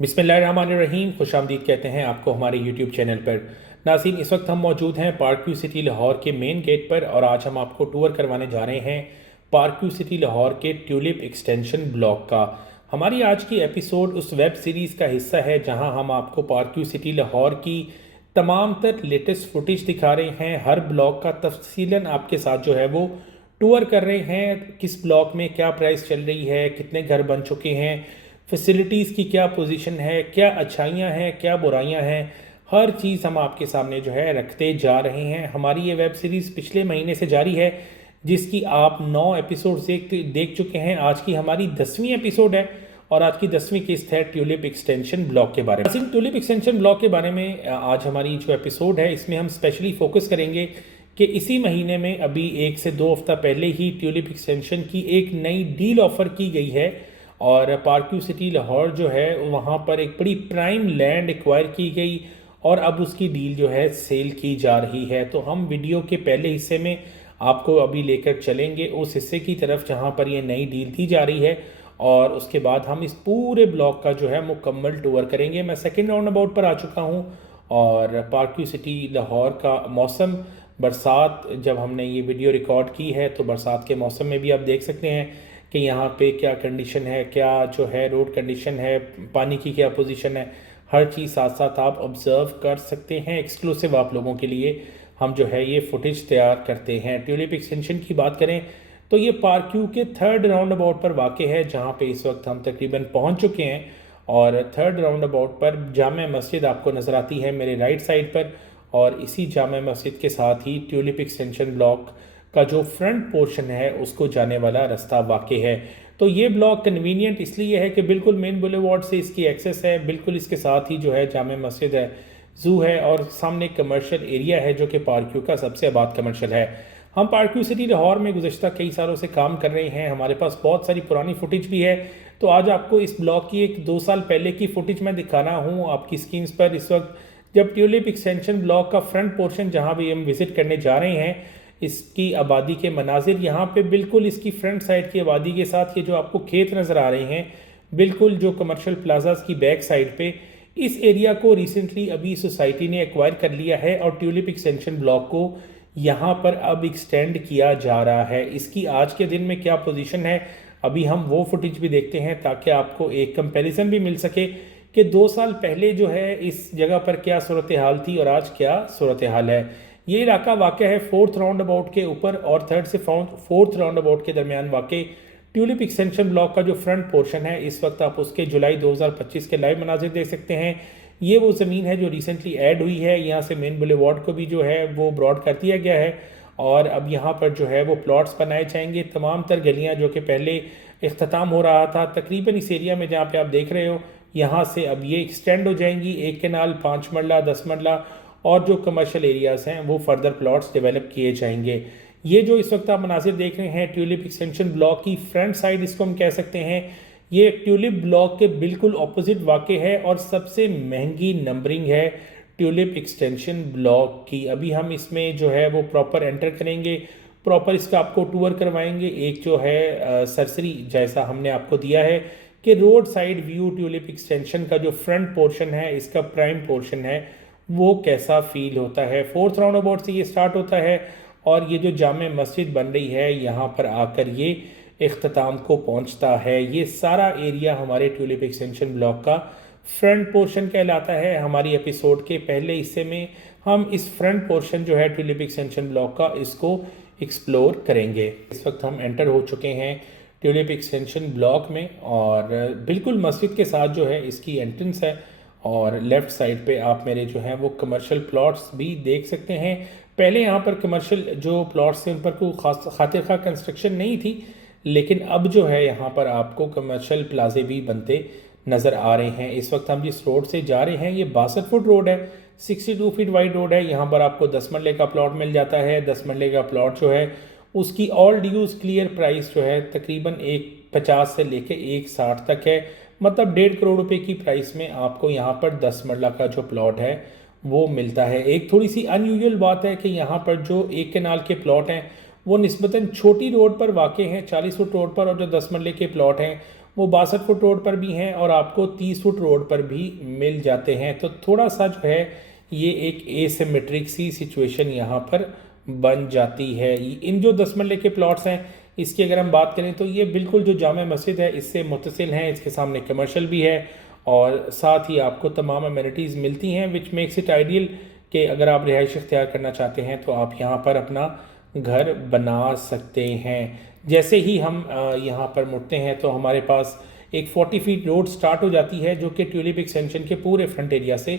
बिस्मिल्लाहिर्रहमानिर्रहीम, खुशामदीद कहते हैं आपको हमारे यूट्यूब चैनल पर। नाज़रीन, इस वक्त हम मौजूद हैं पार्क व्यू सिटी लाहौर के मेन गेट पर और आज हम आपको टूर करवाने जा रहे हैं पार्क व्यू सिटी लाहौर के ट्यूलिप एक्सटेंशन ब्लॉक का। हमारी आज की एपिसोड उस वेब सीरीज़ का हिस्सा है जहां हम आपको पार्क व्यू सिटी लाहौर की तमाम तर लेटेस्ट फुटेज दिखा रहे हैं। हर ब्लॉक का तफसीलन आपके साथ जो है वो टूर कर रहे हैं। किस ब्लॉक में क्या प्राइस चल रही है, कितने घर बन चुके हैं, फैसिलिटीज़ की क्या पोजीशन है, क्या अच्छाइयाँ हैं, क्या बुराइयाँ हैं, हर चीज़ हम आपके सामने जो है रखते जा रहे हैं। हमारी ये वेब सीरीज़ पिछले महीने से जारी है जिसकी आप 9 एपिसोड देख चुके हैं। आज की हमारी 10वीं एपिसोड है और आज की 10वीं किस्त है ट्यूलिप एक्सटेंशन ब्लॉक के बारे में। ट्यूलिप एक्सटेंशन ब्लॉक के बारे में आज हमारी जो एपिसोड है इसमें हम स्पेशली फोकस करेंगे कि इसी महीने में अभी 1 से 2 हफ्ता पहले ही ट्यूलिप एक्सटेंशन की एक नई डील ऑफ़र की गई है और पार्क व्यू सिटी लाहौर जो है वहाँ पर एक बड़ी प्राइम लैंड एक्वायर की गई और अब उसकी डील जो है सेल की जा रही है। तो हम वीडियो के पहले हिस्से में आपको अभी लेकर चलेंगे उस हिस्से की तरफ जहाँ पर ये नई डील दी जा रही है और उसके बाद हम इस पूरे ब्लॉक का जो है मुकम्मल टूर करेंगे। मैं सेकेंड राउंड अबाउट पर आ चुका हूँ और पार्क व्यू सिटी लाहौर का मौसम, बरसात, जब हमने ये वीडियो रिकॉर्ड की है तो बरसात के मौसम में भी आप देख सकते हैं कि यहाँ पे क्या कंडीशन है, क्या जो है रोड कंडीशन है, पानी की क्या पोजीशन है, हर चीज़ साथ साथ आप ऑब्ज़र्व कर सकते हैं। एक्सक्लूसिव आप लोगों के लिए हम जो है ये फुटेज तैयार करते हैं। ट्यूलिप एक्सटेंशन की बात करें तो ये पार्क व्यू के थर्ड राउंड अबाउट पर वाक़ है जहाँ पे इस वक्त हम तकरीबन पहुँच चुके हैं और थर्ड राउंड अबाउट पर जामा मस्जिद आपको नज़र आती है मेरे राइट साइड पर और इसी जामा मस्जिद के साथ ही ट्यूलिप एक्सटेंशन ब्लॉक का जो फ्रंट पोर्शन है उसको जाने वाला रास्ता वाक़ है। तो ये ब्लॉक कन्वीनियंट इसलिए है कि बिल्कुल मेन बुलेवार्ड से इसकी एक्सेस है, बिल्कुल इसके साथ ही जो है जामा मस्जिद है, ज़ू है और सामने कमर्शियल एरिया है जो कि पार्क व्यू का सबसे आबाद कमर्शियल है। हम पार्क व्यू सिटी लाहौर में गुज़श्ता कई सालों से काम कर रहे हैं, हमारे पास बहुत सारी पुरानी फुटेज भी है। तो आज आपको इस ब्लॉक की एक 2 साल पहले की फुटेज मैं दिखा रहा हूँ आपकी स्क्रीन पर इस वक्त, जब ट्यूलिप एक्सटेंशन ब्लॉक का फ्रंट पोर्शन जहाँ भी हम विज़िट करने जा रहे हैं, इसकी आबादी के मनाजिर यहाँ पे बिल्कुल इसकी फ्रंट साइड की आबादी के साथ ये जो आपको खेत नज़र आ रहे हैं बिल्कुल जो कमर्शियल प्लाजास की बैक साइड पे, इस एरिया को रिसेंटली अभी सोसाइटी ने एक्वायर कर लिया है और ट्यूलिप एक्सटेंशन ब्लॉक को यहाँ पर अब एक्सटेंड किया जा रहा है। इसकी आज के दिन में क्या पोजीशन है अभी हम वो फुटेज भी देखते हैं ताकि आपको एक कंपैरिजन भी मिल सके कि 2 साल पहले जो है इस जगह पर क्या सूरत हाल थी और आज क्या सूरत हाल है। ये इलाका वाक़ है 4th राउंड अबाउट के ऊपर और 3rd से 4th राउंड अबाउट के दरमियान वाक़ ट्यूलिप एक्सटेंशन ब्लॉक का जो फ्रंट पोर्शन है इस वक्त आप उसके जुलाई 2025 के लाइव मनाजिर देख सकते हैं। ये वो ज़मीन है जो रिसेंटली ऐड हुई है, यहाँ से मेन बुलेवार्ड को भी जो है वो ब्रॉड कर दिया गया है और अब यहाँ पर जो है वो प्लॉट्स बनाए जाएंगे। तमाम तर गलियाँ जो कि पहले इख्तिताम हो रहा था तकरीबन इस एरिया में जहाँ पे आप देख रहे हो, यहाँ से अब ये एक्सटेंड हो जाएंगी, एक केनाल 5 मरला 10 मरला और जो कमर्शियल एरियाज़ हैं वो फर्दर प्लॉट्स डेवलप किए जाएंगे। ये जो इस वक्त आप मनाजिर देख रहे हैं ट्यूलिप एक्सटेंशन ब्लॉक की फ्रंट साइड इसको हम कह सकते हैं, ये ट्यूलिप ब्लॉक के बिल्कुल ऑपोजिट वाक़ है और सबसे महंगी नंबरिंग है ट्यूलिप एक्सटेंशन ब्लॉक की। अभी हम इसमें जो है वो प्रॉपर एंटर करेंगे, प्रॉपर इसका आपको टूर करवाएंगे। एक जो है सरसरी जैसा हमने आपको दिया है कि road side view tulip extension का जो फ्रंट पोर्शन है इसका प्राइम पोर्शन है वो कैसा फील होता है। 4th राउंड अबाउट से ये स्टार्ट होता है और ये जो जामे मस्जिद बन रही है यहाँ पर आकर ये इख्तिताम को पहुँचता है। ये सारा एरिया हमारे ट्यूलिप एक्सटेंशन ब्लॉक का फ्रंट पोर्शन कहलाता है। हमारी एपिसोड के पहले हिस्से में हम इस फ्रंट पोर्शन जो है ट्यूलिप एक्सटेंशन ब्लॉक का इसको एक्सप्लोर करेंगे। इस वक्त हम एंटर हो चुके हैं ट्यूलिप एक्सटेंशन ब्लॉक में और बिल्कुल मस्जिद के साथ जो है इसकी एंट्रेंस है और लेफ़्ट साइड पे आप मेरे जो हैं वो कमर्शियल प्लॉट्स भी देख सकते हैं। पहले यहाँ पर कमर्शियल जो प्लॉट्स थे उन पर कोई खातिर खा कंस्ट्रक्शन नहीं थी, लेकिन अब जो है यहाँ पर आपको कमर्शियल प्लाजे भी बनते नज़र आ रहे हैं। इस वक्त हम जिस रोड से जा रहे हैं ये 62 फुट रोड है, 62 फीट वाइड रोड है। यहाँ पर आपको 10 मरले का प्लॉट मिल जाता है। 10 मरले का प्लॉट जो है उसकी ऑल ड्यूज़ क्लियर प्राइस जो है तकरीबन 150 से लेके 160 तक है, मतलब 1.5 करोड़ रुपए की प्राइस में आपको यहाँ पर 10 मरला का जो प्लॉट है वो मिलता है। एक थोड़ी सी अनयूजुअल बात है कि यहाँ पर जो एक केनाल के प्लॉट हैं वो निस्बतन छोटी रोड पर वाक़ हैं, 40 फुट रोड पर, और जो 10 मरले के प्लॉट हैं वो 62 फुट रोड पर भी हैं और आपको 30 फुट रोड पर भी मिल जाते हैं। तो थोड़ा सा जो है ये एक एसिमेट्रिक सी सिचुएशन यहाँ पर बन जाती है। इन जो 10 मरले के प्लॉट्स हैं इसकी अगर हम बात करें तो ये बिल्कुल जो जामा मस्जिद है इससे मुत्तसिल हैं। इसके सामने कमर्शियल भी है और साथ ही आपको तमाम अमेनिटीज़ मिलती हैं, विच मेक्स इट आइडियल कि अगर आप रिहाइश इख्तियार करना चाहते हैं तो आप यहाँ पर अपना घर बना सकते हैं। जैसे ही हम यहाँ पर मुड़ते हैं तो हमारे पास एक 40 फीट रोड स्टार्ट हो जाती है जो कि ट्यूलिप एक्सटेंशन के पूरे फ्रंट एरिया से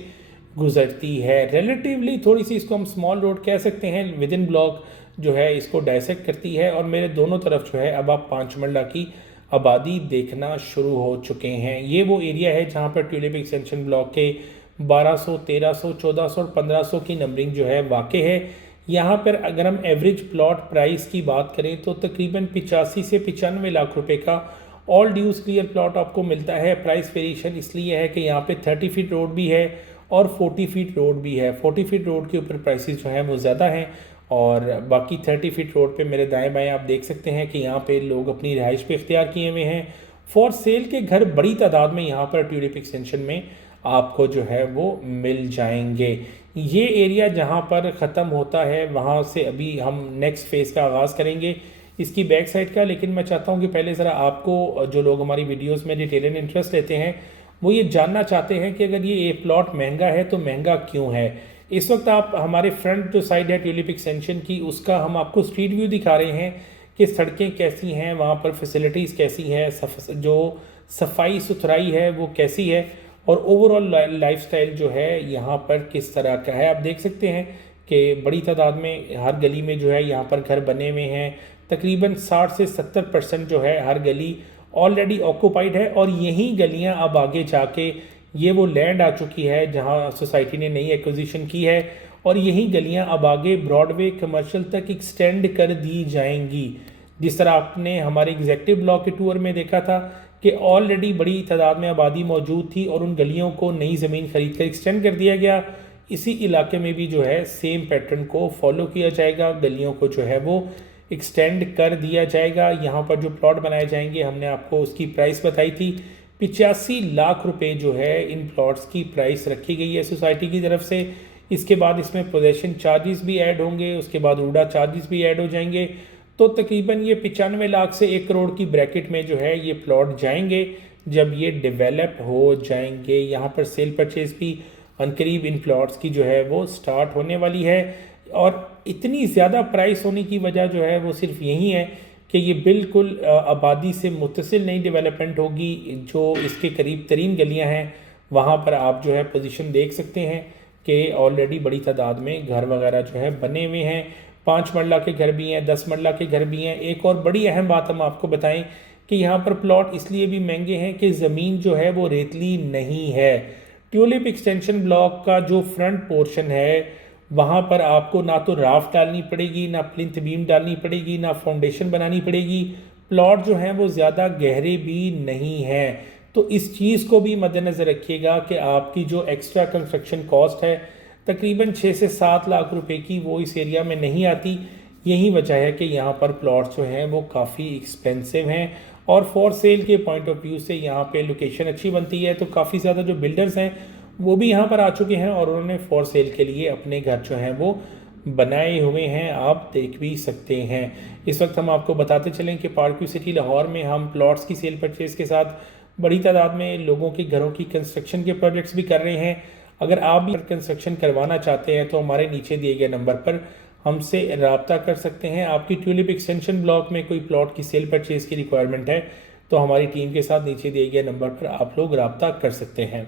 गुजरती है। रिलेटिवली थोड़ी सी इसको हम स्मॉल रोड कह सकते हैं, विद इन ब्लॉक जो है इसको डायसेक्ट करती है और मेरे दोनों तरफ जो है अब आप 5 मरला की आबादी देखना शुरू हो चुके हैं। ये वो एरिया है जहाँ पर ट्यूलिप एक्सटेंशन ब्लॉक के 1200, 1300, 1400 और 1500 की नंबरिंग जो है वाक़ई है। यहाँ पर अगर हम एवरेज प्लॉट प्राइस की बात करें तो तकरीबन 85 से 95 लाख रुपए का ऑल ड्यूज क्लियर प्लॉट आपको मिलता है। प्राइस वेरिएशन इसलिए है कि यहाँ पे 30 फीट रोड भी है और 40 फीट रोड भी है। 40 फीट रोड के ऊपर प्राइसेस जो हैं वो ज़्यादा हैं और बाकी 30 फीट रोड पे मेरे दाएं बाएं आप देख सकते हैं कि यहाँ पे लोग अपनी रिहाइश पे इख्तियार किए हुए हैं। फॉर सेल के घर बड़ी तादाद में यहाँ पर ट्यूलिप एक्सटेंशन में आपको जो है वो मिल जाएंगे। ये एरिया जहाँ पर ख़त्म होता है वहाँ से अभी हम नेक्स्ट फेज़ का आगाज़ करेंगे इसकी बैक साइड का। लेकिन मैं चाहता हूँ कि पहले ज़रा आपको, जो लोग हमारी वीडियोज़ में डिटेल एंड इंटरेस्ट लेते हैं, वो ये जानना चाहते हैं कि अगर ये प्लॉट महंगा है तो महंगा क्यों है। इस वक्त आप हमारे फ्रंट जो साइड है ट्यूलिप एक्सटेंशन की, उसका हम आपको स्ट्रीट व्यू दिखा रहे हैं कि सड़कें कैसी हैं, वहाँ पर फैसिलिटीज़ कैसी हैं, जो सफाई सुथराई है वो कैसी है और ओवरऑल लाइफस्टाइल जो है यहाँ पर किस तरह का है। आप देख सकते हैं कि बड़ी तादाद में हर गली में जो है यहाँ पर घर बने हुए हैं। तकरीबन 60 से 70% जो है हर गली ऑलरेडी ऑक्यूपाइड है और यही गलियाँ अब आगे जाके ये वो लैंड आ चुकी है जहाँ सोसाइटी ने नई एक्विजिशन की है और यही गलियाँ अब आगे ब्रॉडवे कमर्शियल तक एक्सटेंड कर दी जाएंगी। जिस तरह आपने हमारे एग्जेक्टिव ब्लॉक के टूर में देखा था कि ऑलरेडी बड़ी तादाद में आबादी मौजूद थी और उन गलियों को नई ज़मीन खरीद कर एक्सटेंड कर दिया गया। इसी इलाके में भी जो है सेम पैटर्न को फॉलो किया जाएगा, गलियों को जो है वो एक्सटेंड कर दिया जाएगा। यहाँ पर जो प्लॉट बनाए जाएंगे हमने आपको उसकी प्राइस बताई थी, 85 लाख रुपए जो है इन प्लॉट्स की प्राइस रखी गई है सोसाइटी की तरफ से। इसके बाद इसमें पोजेशन चार्जेस भी ऐड होंगे, उसके बाद रूडा चार्जेस भी ऐड हो जाएंगे। तो तकरीबन ये 95 लाख से 1 करोड़ की ब्रैकेट में जो है ये प्लॉट जाएंगे जब ये डेवलप हो जाएंगे। यहाँ पर सेल परचेज भी अनकरीब इन प्लॉट्स की जो है वो स्टार्ट होने वाली है और इतनी ज़्यादा प्राइस होने की वजह जो है वो सिर्फ यही है कि ये बिल्कुल आबादी से मुत्तसिल नई डेवलपमेंट होगी। जो इसके करीब तरीन गलियाँ हैं वहाँ पर आप जो है पोजीशन देख सकते हैं कि ऑलरेडी बड़ी तादाद में घर वगैरह जो है बने हुए हैं। 5 मरला के घर भी हैं, 10 मरला के घर भी हैं। एक और बड़ी अहम बात हम आपको बताएं कि यहाँ पर प्लॉट इसलिए भी महंगे हैं कि ज़मीन जो है वो रेतली नहीं है। ट्यूलिप एक्सटेंशन ब्लॉक का जो फ्रंट पोर्शन है वहाँ पर आपको ना तो राफ्ट डालनी पड़ेगी, ना प्लिंथ बीम डालनी पड़ेगी, ना फाउंडेशन बनानी पड़ेगी। प्लॉट जो हैं वो ज़्यादा गहरे भी नहीं हैं। तो इस चीज़ को भी मद्देनज़र रखिएगा कि आपकी जो एक्स्ट्रा कंस्ट्रक्शन कॉस्ट है तकरीबन 6 से 7 लाख रुपए की, वो इस एरिया में नहीं आती। यही वजह है कि यहाँ पर प्लॉट्स जो हैं वो काफ़ी एक्सपेंसिव हैं और फॉर सेल के पॉइंट ऑफ व्यू से यहाँ पे लोकेशन अच्छी बनती है। तो काफ़ी ज़्यादा जो बिल्डर्स हैं वो भी यहाँ पर आ चुके हैं और उन्होंने फॉर सेल के लिए अपने घर जो हैं वो बनाए हुए हैं, आप देख भी सकते हैं। इस वक्त हम आपको बताते चलें कि पार्क व्यू सिटी लाहौर में हम प्लॉट्स की सेल परचेज़ के साथ बड़ी तादाद में लोगों के घरों की कंस्ट्रक्शन के प्रोजेक्ट्स भी कर रहे हैं। अगर आप भी कंस्ट्रक्शन करवाना चाहते हैं तो हमारे नीचे दिए गए नंबर पर हमसे रब्ता कर सकते हैं। आपकी ट्यूलिप एक्सटेंशन ब्लॉक में कोई प्लॉट की सेल परचेज़ की रिक्वायरमेंट है तो हमारी टीम के साथ नीचे दिए गए नंबर पर आप लोग रब्ता कर सकते हैं।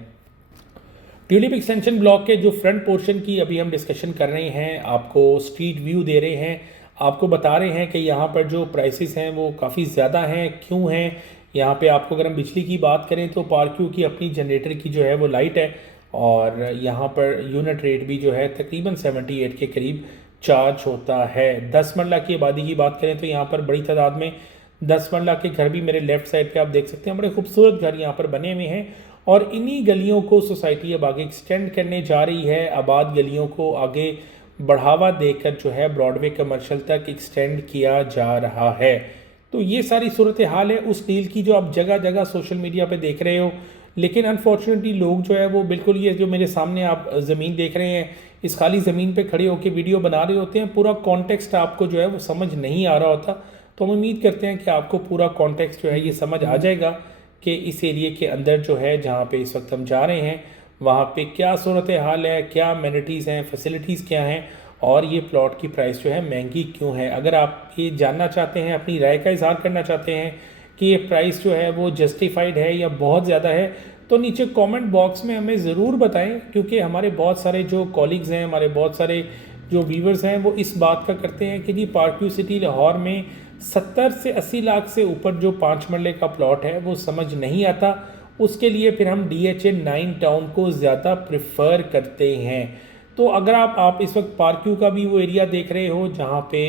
ट्यूलिप एक्सटेंशन ब्लॉक के जो फ्रंट पोर्शन की अभी हम डिस्कशन कर रहे हैं, आपको स्ट्रीट व्यू दे रहे हैं, आपको बता रहे हैं कि यहाँ पर जो प्राइसेस हैं वो काफ़ी ज़्यादा हैं। क्यों हैं? यहाँ पे आपको अगर हम बिजली की बात करें तो पार्क व्यू की अपनी जनरेटर की जो है वो लाइट है और यहाँ पर यूनिट रेट भी जो है तकरीबन 78 के करीब चार्ज होता है। 10 मरला की आबादी की बात करें तो यहाँ पर बड़ी तादाद में 10 मरला के घर भी मेरे लेफ्ट साइड पे आप देख सकते हैं, बड़े खूबसूरत घर यहाँ पर बने हुए हैं और इन्हीं गलियों को सोसाइटी अब आगे एक्सटेंड करने जा रही है। आबाद गलियों को आगे बढ़ावा देकर जो है ब्रॉडवे कमर्शियल तक एक्सटेंड किया जा रहा है। तो ये सारी सूरत हाल है उस डील की जो आप जगह जगह सोशल मीडिया पे देख रहे हो। लेकिन अनफॉर्चुनेटली लोग जो है वो बिल्कुल, ये जो मेरे सामने आप ज़मीन देख रहे हैं, इस खाली ज़मीन पे खड़े होकर वीडियो बना रहे होते हैं, पूरा कॉन्टेक्स्ट आपको जो है वो समझ नहीं आ रहा होता। तो हम उम्मीद करते हैं कि आपको पूरा कॉन्टेक्स्ट जो है ये समझ आ जाएगा कि इस एरिया के अंदर जो है जहाँ पे इस वक्त हम जा रहे हैं वहाँ पे क्या सूरत हाल है, क्या अमेनिटीज़ हैं, फैसिलिटीज़ क्या हैं, और ये प्लॉट की प्राइस जो है महंगी क्यों है। अगर आप ये जानना चाहते हैं, अपनी राय का इजहार करना चाहते हैं कि ये प्राइस जो है वो जस्टिफाइड है या बहुत ज़्यादा है, तो नीचे कमेंट बॉक्स में हमें ज़रूर बताएं, क्योंकि हमारे बहुत सारे जो कॉलीग्स हैं, हमारे बहुत सारे जो व्यूवर्स हैं, वो इस बात का करते हैं कि जी पार्क व्यू सिटी लाहौर में 70 से 80 लाख से ऊपर जो 5 मरले का प्लॉट है वो समझ नहीं आता। उसके लिए फिर हम DHA 9 टाउन को ज़्यादा प्रेफर करते हैं। तो अगर आप इस वक्त पार्क व्यू का भी वो एरिया देख रहे हो जहाँ पे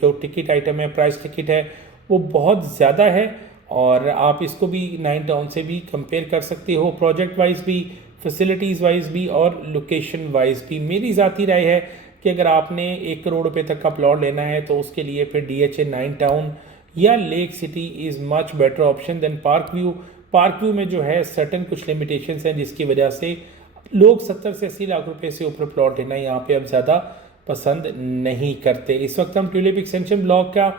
जो टिकट आइटम है, प्राइस टिकट है, वो बहुत ज़्यादा है, और आप इसको भी 9 टाउन से भी कंपेयर कर सकते हो, प्रोजेक्ट वाइज भी, फैसिलिटीज़ वाइज भी और लोकेशन वाइज भी। मेरी ज़ाती राय है कि अगर आपने 1 करोड़ रुपए तक का प्लॉट लेना है तो उसके लिए फिर DHA 9 टाउन या Lake City is much better option than Park View. Park View में जो है सर्टन कुछ लिमिटेशंस हैं जिसकी वजह से लोग 70 से 80 लाख रुपए से ऊपर प्लॉट लेना यहाँ पे अब ज़्यादा पसंद नहीं करते। इस वक्त हम ट्यूलिप एक्सटेंशन ब्लॉक का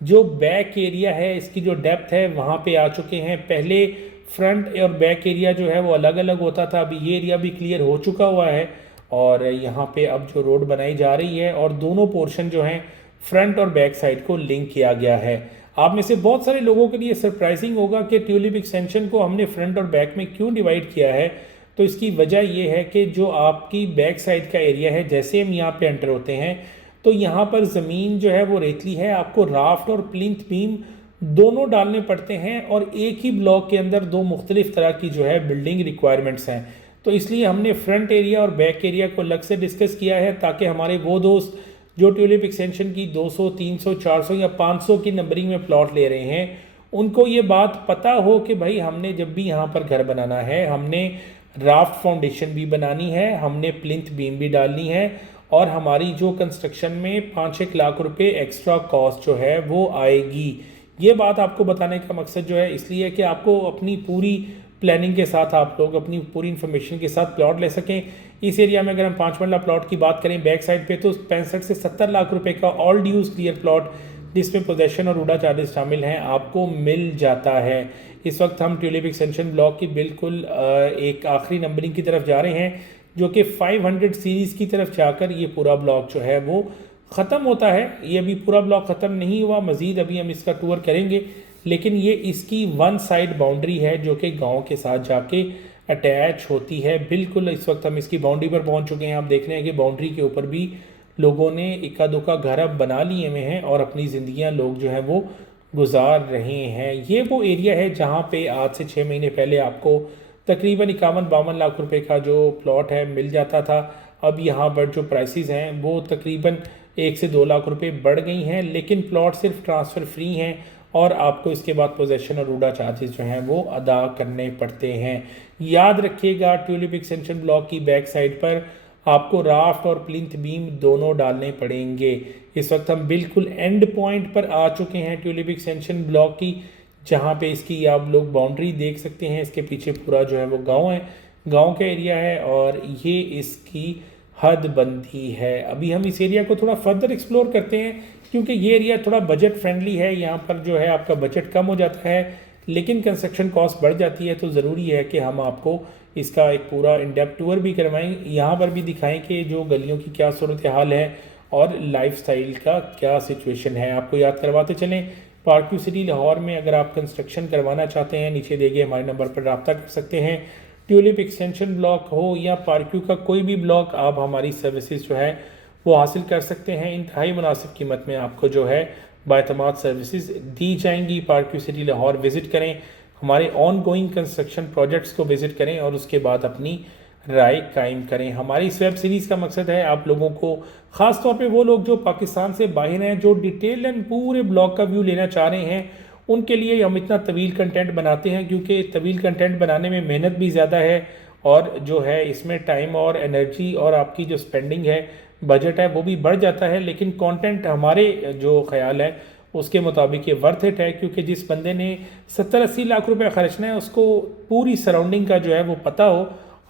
जो बैक एरिया है, इसकी जो डेप्थ है वहाँ पे आ चुके हैं। पहले फ्रंट और बैक एरिया जो है वो अलग अलग होता था, अभी ये एरिया भी क्लियर हो चुका हुआ है, और यहाँ पे अब जो रोड बनाई जा रही है और दोनों पोर्शन जो हैं फ्रंट और बैक साइड को लिंक किया गया है। आप में से बहुत सारे लोगों के लिए सरप्राइजिंग होगा कि ट्यूलिप एक्सटेंशन को हमने फ्रंट और बैक में क्यों डिवाइड किया है। तो इसकी वजह यह है कि जो आपकी बैक साइड का एरिया है, जैसे हम यहाँ पे एंटर होते हैं तो यहाँ पर ज़मीन जो है वो रेतली है, आपको राफ्ट और प्लिंथ बीम दोनों डालने पड़ते हैं, और एक ही ब्लॉक के अंदर 2 मुख्तलिफ तरह की जो है बिल्डिंग रिक्वायरमेंट्स हैं। तो इसलिए हमने फ्रंट एरिया और बैक एरिया को अलग से डिस्कस किया है, ताकि हमारे वो दोस्त जो ट्यूलिप एक्सटेंशन की 200, 300, 400 या 500 की नंबरिंग में प्लॉट ले रहे हैं, उनको ये बात पता हो कि भाई हमने जब भी यहाँ पर घर बनाना है, हमने राफ्ट फाउंडेशन भी बनानी है, हमने प्लिंथ बीम भी डालनी है, और हमारी जो कंस्ट्रक्शन में 5-1 लाख रुपए एक्स्ट्रा कॉस्ट जो है वो आएगी। ये बात आपको बताने का मकसद जो है इसलिए कि आपको अपनी पूरी प्लानिंग के साथ आप लोग अपनी पूरी इन्फॉर्मेशन के साथ प्लॉट ले सकें। इस एरिया में अगर हम 5 मरला प्लॉट की बात करें बैक साइड पे, तो 65 से 70 लाख रुपए का ऑल ड्यूज क्लियर प्लॉट, जिसमें पोजेशन और उड़ा चार्जेस शामिल हैं, आपको मिल जाता है। इस वक्त हम ट्यूलिप एक्सटेंशन ब्लॉक की बिल्कुल एक आखिरी नंबरिंग की तरफ जा रहे हैं, जो कि 500 सीरीज़ की तरफ जाकर ये पूरा ब्लॉक जो है वो ख़त्म होता है। ये अभी पूरा ब्लॉक ख़त्म नहीं हुआ, मज़ीद अभी हम इसका टूर करेंगे, लेकिन ये इसकी 1 साइड बाउंड्री है जो कि गांव के साथ जाके अटैच होती है। बिल्कुल इस वक्त हम इसकी बाउंड्री पर पहुंच चुके हैं। आप देख रहे हैं कि बाउंड्री के ऊपर भी लोगों ने इक्का दुक्का घर अब बना लिए हुए हैं और अपनी ज़िंदगियाँ लोग जो है वो गुजार रहे हैं। ये वो एरिया है जहाँ पे आज से 6 महीने पहले आपको तकरीबन 51-52 लाख रुपए का जो प्लॉट है मिल जाता था। अब यहाँ पर जो प्राइसेस हैं वो तकरीबन 1 से 2 लाख रुपए बढ़ गई हैं, लेकिन प्लॉट सिर्फ ट्रांसफ़र फ्री हैं और आपको इसके बाद पोजेशन और रूडा चार्जेस जो हैं वो अदा करने पड़ते हैं। याद रखिएगा ट्यूलिप एक्सटेंशन ब्लॉक की बैक साइड पर आपको राफ्ट और प्लिंथ बीम दोनों डालने पड़ेंगे। इस वक्त हम बिल्कुल एंड पॉइंट पर आ चुके हैं ट्यूलिप एक्सटेंशन ब्लॉक की, जहाँ पे इसकी आप लोग बाउंड्री देख सकते हैं। इसके पीछे पूरा जो है वो गांव है, गांव का एरिया है और ये इसकी हद बंदी है। अभी हम इस एरिया को थोड़ा फर्दर एक्सप्लोर करते हैं, क्योंकि ये एरिया थोड़ा बजट फ्रेंडली है। यहाँ पर जो है आपका बजट कम हो जाता है, लेकिन कंस्ट्रक्शन कॉस्ट बढ़ जाती है। तो ज़रूरी है कि हम आपको इसका एक पूरा इन डेप्थ टूर भी करवाएं, यहाँ पर भी दिखाएं कि जो गलियों की क्या सूरत हाल है और लाइफस्टाइल का क्या सिचुएशन है। आपको याद करवाते चलें, पार्क व्यू सिटी लाहौर में अगर आप कंस्ट्रक्शन करवाना चाहते हैं, नीचे दिए गए हमारे नंबर पर रब्ता कर सकते हैं। ट्यूलिप एक्सटेंशन ब्लॉक हो या पार्क व्यू का कोई भी ब्लॉक, आप हमारी सर्विसेज जो है वो हासिल कर सकते हैं। इंतहाई मुनासिब कीमत में आपको जो है बाएतमाद सर्विसेज दी जाएंगी। Park view city Lahore visit करें, हमारे ऑन गोइंग कंस्ट्रक्शन प्रोजेक्ट्स को विज़िट करें और उसके बाद अपनी राय कायम करें। हमारी इस वेब सीरीज़ का मकसद है आप लोगों को, ख़ास तौर पे वो लोग जो पाकिस्तान से बाहर हैं, जो डिटेल एंड पूरे ब्लॉग का व्यू लेना चाह रहे हैं, उनके लिए हम इतना तवील कंटेंट बनाते हैं, क्योंकि तवील कंटेंट बनाने में मेहनत भी ज़्यादा है और जो है इसमें टाइम और एनर्जी और आपकी जो स्पेंडिंग है, बजट है, वो भी बढ़ जाता है। लेकिन कंटेंट हमारे जो ख्याल है उसके मुताबिक ये वर्थ इट है, क्योंकि जिस बंदे ने 70-80 लाख रुपए खर्चना है उसको पूरी सराउंडिंग का जो है वो पता हो।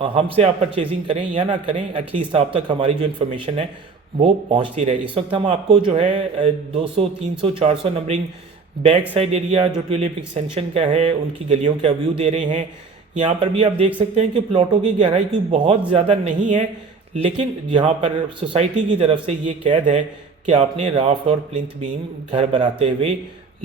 हमसे आप परचेजिंग करें या ना करें, एटलीस्ट आप तक हमारी जो इन्फॉर्मेशन है वो पहुंचती रहे। इस वक्त हम आपको जो है 200, 300, 400 नंबरिंग बैक साइड एरिया जो ट्यूलिप एक्सटेंशन का है उनकी गलियों का व्यू दे रहे हैं। यहाँ पर भी आप देख सकते हैं कि प्लॉटों की गहराई कोई बहुत ज़्यादा नहीं है, लेकिन यहाँ पर सोसाइटी की तरफ से ये कैद है कि आपने राफ्ट और प्लिंथ बीम घर बनाते हुए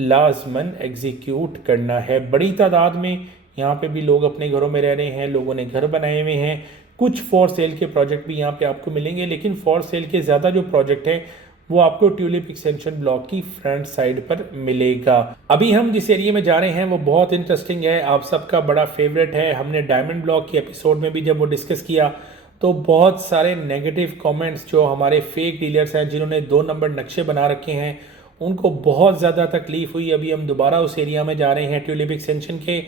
लाजमन एग्जीक्यूट करना है। बड़ी तादाद में यहाँ पे भी लोग अपने घरों में रह रहे हैं, लोगों ने घर बनाए हुए हैं। कुछ फॉर सेल के प्रोजेक्ट भी यहाँ पे आपको मिलेंगे, लेकिन फॉर सेल के ज़्यादा जो प्रोजेक्ट है वो आपको ट्यूलिप एक्सटेंशन ब्लॉक की फ्रंट साइड पर मिलेगा। अभी हम जिस एरिया में जा रहे हैं वो बहुत इंटरेस्टिंग है, आप सबका बड़ा फेवरेट है। हमने डायमंड ब्लॉक के एपिसोड में भी जब वो डिस्कस किया तो बहुत सारे नेगेटिव कमेंट्स जो हमारे फेक डीलर्स हैं जिन्होंने 2 नंबर नक्शे बना रखे हैं उनको बहुत ज़्यादा तकलीफ हुई। अभी हम दोबारा उस एरिया में जा रहे हैं ट्यूलिप एक्सटेंशन के,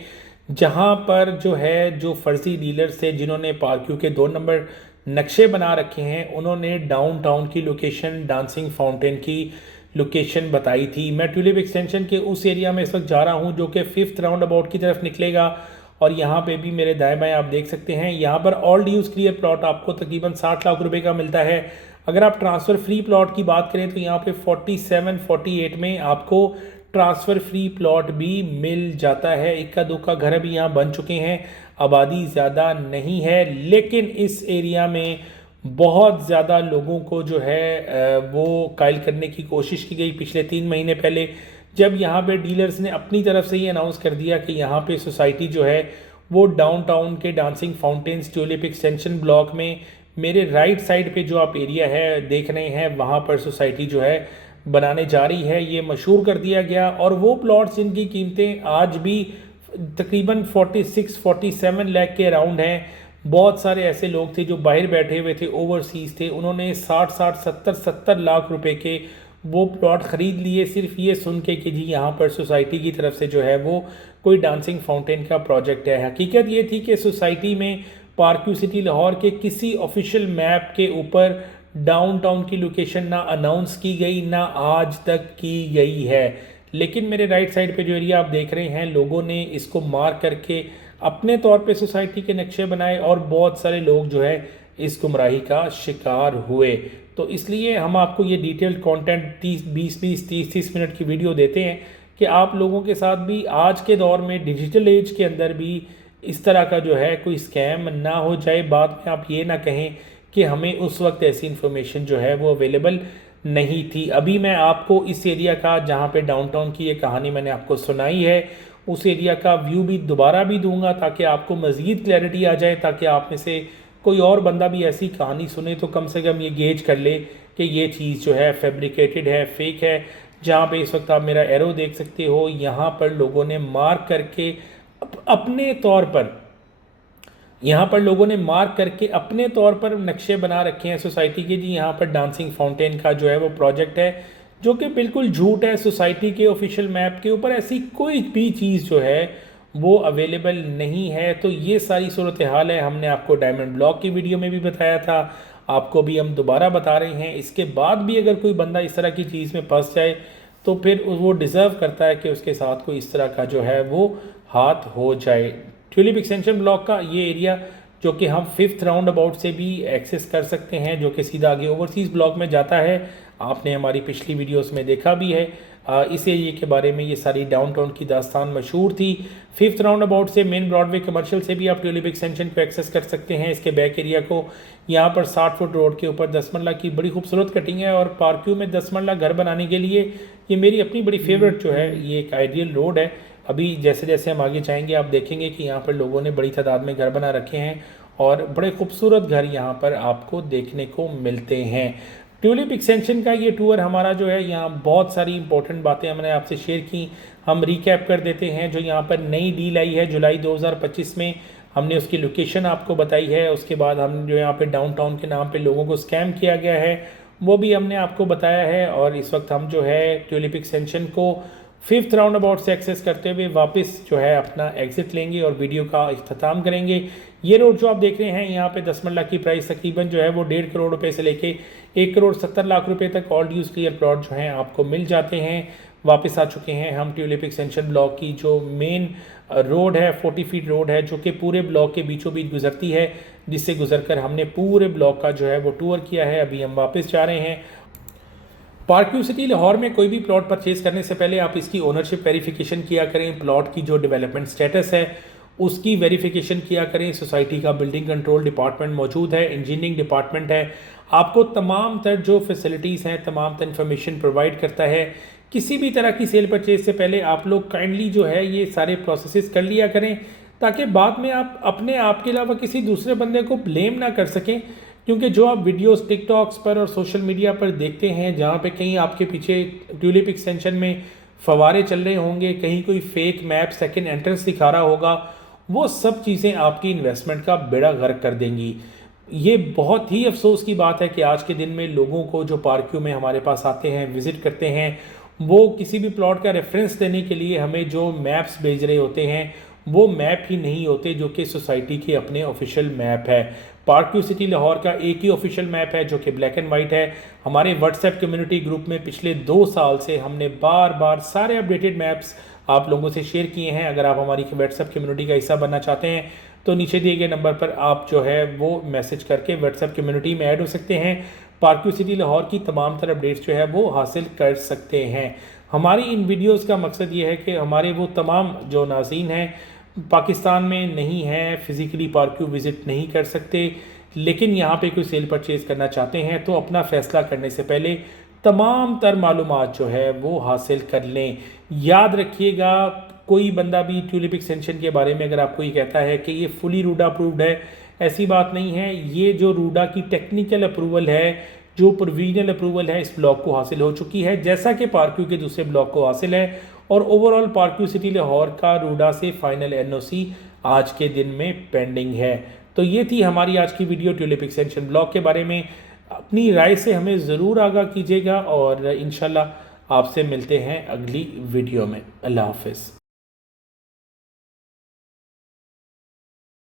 जहाँ पर जो है जो फर्जी डीलर्स थे जिन्होंने पार्क्यू के 2 नंबर नक्शे बना रखे हैं उन्होंने डाउनटाउन की लोकेशन, डांसिंग फाउंटेन की लोकेशन बताई थी। मैं ट्यूलिप एक्सटेंशन के उस एरिया में इस वक्त जा रहा हूँ जो कि 5th राउंड अबाउट की तरफ निकलेगा, और यहाँ पे भी मेरे दाएं बाएं आप देख सकते हैं यहाँ पर ऑल ड्यूज क्लियर प्लॉट आपको तकरीबन 60 लाख रुपए का मिलता है। अगर आप ट्रांसफ़र फ्री प्लॉट की बात करें तो यहाँ पे 47-48 में आपको ट्रांसफ़र फ्री प्लॉट भी मिल जाता है। इक्का दुक्का घर अभी यहाँ बन चुके हैं, आबादी ज़्यादा नहीं है, लेकिन इस एरिया में बहुत ज़्यादा लोगों को जो है वो कायल करने की कोशिश की गई। पिछले 3 महीने पहले जब यहाँ पे डीलर्स ने अपनी तरफ से ये अनाउंस कर दिया कि यहाँ पे सोसाइटी जो है वो डाउनटाउन के dancing fountains tulip extension block में मेरे राइट साइड पे जो आप एरिया है देख रहे हैं वहाँ पर सोसाइटी जो है बनाने जा रही है, ये मशहूर कर दिया गया। और वो प्लॉट्स जिनकी कीमतें आज भी तकरीबन 46-47 लाख के अराउंड हैं। बहुत सारे ऐसे लोग थे जो बाहर बैठे हुए थे, ओवरसीज़ थे, उन्होंने 60-60, 70-70 लाख रुपए के वो प्लॉट ख़रीद लिए सिर्फ ये सुन के कि जी यहाँ पर सोसाइटी की तरफ से जो है वो कोई डांसिंग फाउंटेन का प्रोजेक्ट है। हकीकत ये थी कि सोसाइटी में पार्क्यू सिटी लाहौर के किसी ऑफिशियल मैप के ऊपर डाउनटाउन की लोकेशन ना अनाउंस की गई ना आज तक की गई है, लेकिन मेरे राइट साइड पे जो एरिया आप देख रहे हैं लोगों ने इसको मार्क करके अपने तौर पे सोसाइटी के नक्शे बनाए और बहुत सारे लोग जो है इस गुमराही का शिकार हुए। तो इसलिए हम आपको ये डिटेल्ड कंटेंट 20-20, 30-30 मिनट की वीडियो देते हैं कि आप लोगों के साथ भी आज के दौर में डिजिटल एज के अंदर भी इस तरह का जो है कोई स्कैम ना हो जाए। बाद में आप ये ना कहें कि हमें उस वक्त ऐसी इन्फॉर्मेशन जो है वो अवेलेबल नहीं थी। अभी मैं आपको इस एरिया का, जहाँ पे डाउनटाउन की ये कहानी मैंने आपको सुनाई है, उस एरिया का व्यू भी दोबारा भी दूंगा ताकि आपको मज़ीद क्लैरिटी आ जाए, ताकि आप में से कोई और बंदा भी ऐसी कहानी सुने तो कम से कम ये गेज कर ले कि ये चीज़ जो है फैब्रिकेटेड है, फेक है। जहाँ पे इस वक्त आप मेरा एरो देख सकते हो, यहाँ पर लोगों ने मार्क करके अपने तौर पर, यहाँ पर लोगों ने मार्क करके अपने तौर पर नक्शे बना रखे हैं सोसाइटी के। जी यहाँ पर डांसिंग फाउंटेन का जो है वो प्रोजेक्ट है, जो कि बिल्कुल झूठ है। सोसाइटी के ऑफिशियल मैप के ऊपर ऐसी कोई भी चीज़ जो है वो अवेलेबल नहीं है। तो ये सारी सूरत हाल है। हमने आपको डायमंड ब्लॉक की वीडियो में भी बताया था, आपको भी हम दोबारा बता रहे हैं। इसके बाद भी अगर कोई बंदा इस तरह की चीज़ में फंस जाए तो फिर वो डिज़र्व करता है कि उसके साथ कोई इस तरह का जो है वो हाथ हो जाए। ट्यूलिप एक्सटेंशन ब्लॉक का ये एरिया जो कि हम 5th राउंड अबाउट से भी एक्सेस कर सकते हैं, जो कि सीधा आगे ओवरसीज़ ब्लॉक में जाता है। आपने हमारी पिछली वीडियोस में देखा भी है। इस एरिया के बारे में ये सारी डाउनटाउन की दास्तान मशहूर थी। 5th राउंड अबाउट से मेन ब्रॉडवे कमर्शियल से भी आप ट्यूलिप एक्सटेंशन को एक्सेस कर सकते हैं। इसके बैक एरिया को, यहाँ पर 60 फुट रोड के ऊपर 10 मरला की बड़ी खूबसूरत कटिंग है, और पार्क्यू में 10 मरला घर बनाने के लिए ये मेरी अपनी बड़ी फेवरेट जो है ये एक आइडियल रोड है। अभी जैसे जैसे हम आगे जाएंगे आप देखेंगे कि यहाँ पर लोगों ने बड़ी तादाद में घर बना रखे हैं और बड़े खूबसूरत घर यहाँ पर आपको देखने को मिलते हैं। ट्यूलिप एक्सटेंशन का ये टूर हमारा जो है, यहाँ बहुत सारी इंपॉर्टेंट बातें हमने आपसे शेयर की, हम रिकैप कर देते हैं। जो यहाँ पर नई डील आई है जुलाई 2025 में, हमने उसकी लोकेशन आपको बताई है। उसके बाद हम जो यहाँ पे डाउनटाउन के नाम पे लोगों को स्कैम किया गया है वो भी हमने आपको बताया है। और इस वक्त हम जो है ट्यूलिप एक्सटेंशन को 5th राउंड अबाउट से एक्सेस करते हुए वापस जो है अपना एग्जिट लेंगे और वीडियो का इख्तिताम करेंगे। ये रोड जो आप देख रहे हैं यहाँ पे 10 मरला की प्राइस तकरीबन जो है वो 1.5 करोड़ रुपए से लेके 1 करोड़ 70 लाख रुपए तक ऑल ड्यूज क्लियर प्लॉट जो हैं आपको मिल जाते हैं। वापस आ चुके हैं हम ट्यूलिप एक्सटेंशन ब्लॉक की जो मेन रोड है, 40 फीट रोड है जो कि पूरे ब्लॉक के बीचों बीच गुजरती है, जिससे गुजरकर हमने पूरे ब्लॉक का जो है वो टूर किया है। अभी हम वापस जा रहे हैं। पार्कव्यू सिटी लाहौर में कोई भी प्लॉट परचेज करने से पहले आप इसकी ओनरशिप वेरिफिकेशन किया करें, प्लॉट की जो डेवलपमेंट स्टेटस है उसकी वेरिफिकेशन किया करें। सोसाइटी का बिल्डिंग कंट्रोल डिपार्टमेंट मौजूद है, इंजीनियरिंग डिपार्टमेंट है, आपको तमाम तर जो फैसिलिटीज़ हैं, तमाम तर इन्फॉर्मेशन प्रोवाइड करता है। किसी भी तरह की सेल परचेज से पहले आप लोग काइंडली जो है ये सारे प्रोसेसेस कर लिया करें, ताकि बाद में आप अपने आप के अलावा किसी दूसरे बंदे को ब्लेम ना कर सकें। क्योंकि जो आप वीडियोस टिकटॉक्स पर और सोशल मीडिया पर देखते हैं, जहाँ पे कहीं आपके पीछे ट्यूलिप एक्सटेंशन में फवारे चल रहे होंगे, कहीं कोई फेक मैप सेकंड एंट्रेंस दिखा रहा होगा, वो सब चीज़ें आपकी इन्वेस्टमेंट का बेड़ा गर्क कर देंगी। ये बहुत ही अफसोस की बात है कि आज के दिन में लोगों को जो पार्कव्यू में हमारे पास आते हैं, विज़िट करते हैं, वो किसी भी प्लॉट का रेफरेंस देने के लिए हमें जो मैप्स भेज रहे होते हैं वो मैप ही नहीं होते जो कि सोसाइटी के अपने ऑफिशियल मैप है। पार्कव्यू सिटी लाहौर का एक ही ऑफिशियल मैप है जो कि ब्लैक एंड वाइट है। हमारे व्हाट्सएप कम्युनिटी ग्रुप में पिछले 2 साल से हमने बार बार सारे अपडेटेड मैप्स आप लोगों से शेयर किए हैं। अगर आप हमारी व्हाट्सएप कम्युनिटी का हिस्सा बनना चाहते हैं तो नीचे दिए गए नंबर पर आप जो है वो मैसेज करके व्हाट्सएप कम्युनिटी में ऐड हो सकते हैं। पार्कव्यू सिटी लाहौर की तमाम तरह अपडेट्स जो है वो हासिल कर सकते हैं। हमारी इन वीडियोस का मकसद ये है कि हमारे वो तमाम जो नाज़रीन हैं पाकिस्तान में नहीं हैं, फ़िज़िकली पार्कव्यू विज़िट नहीं कर सकते, लेकिन यहाँ पे कोई सेल परचेज़ करना चाहते हैं, तो अपना फ़ैसला करने से पहले तमाम तर मालूमात जो है वो हासिल कर लें। याद रखिएगा, कोई बंदा भी ट्यूलिप एक्सटेंशन के बारे में अगर आपको ये कहता है कि ये फुली रूडा अप्रूव्ड है, ऐसी बात नहीं है। ये जो रूडा की टेक्निकल अप्रूवल है, जो प्रोविजनल अप्रूवल है, इस ब्लॉक को हासिल हो चुकी है, जैसा कि पार्कव्यू के दूसरे ब्लॉक को हासिल है। और ओवरऑल पार्कव्यू सिटी लाहौर का रूडा से फाइनल एनओसी आज के दिन में पेंडिंग है। तो ये थी हमारी आज की वीडियो ट्यूलिप एक्सटेंशन ब्लॉक के बारे में। अपनी राय से हमें ज़रूर आगाह कीजिएगा और इंशाल्लाह आपसे मिलते हैं अगली वीडियो में। अल्लाह हाफ़िज़।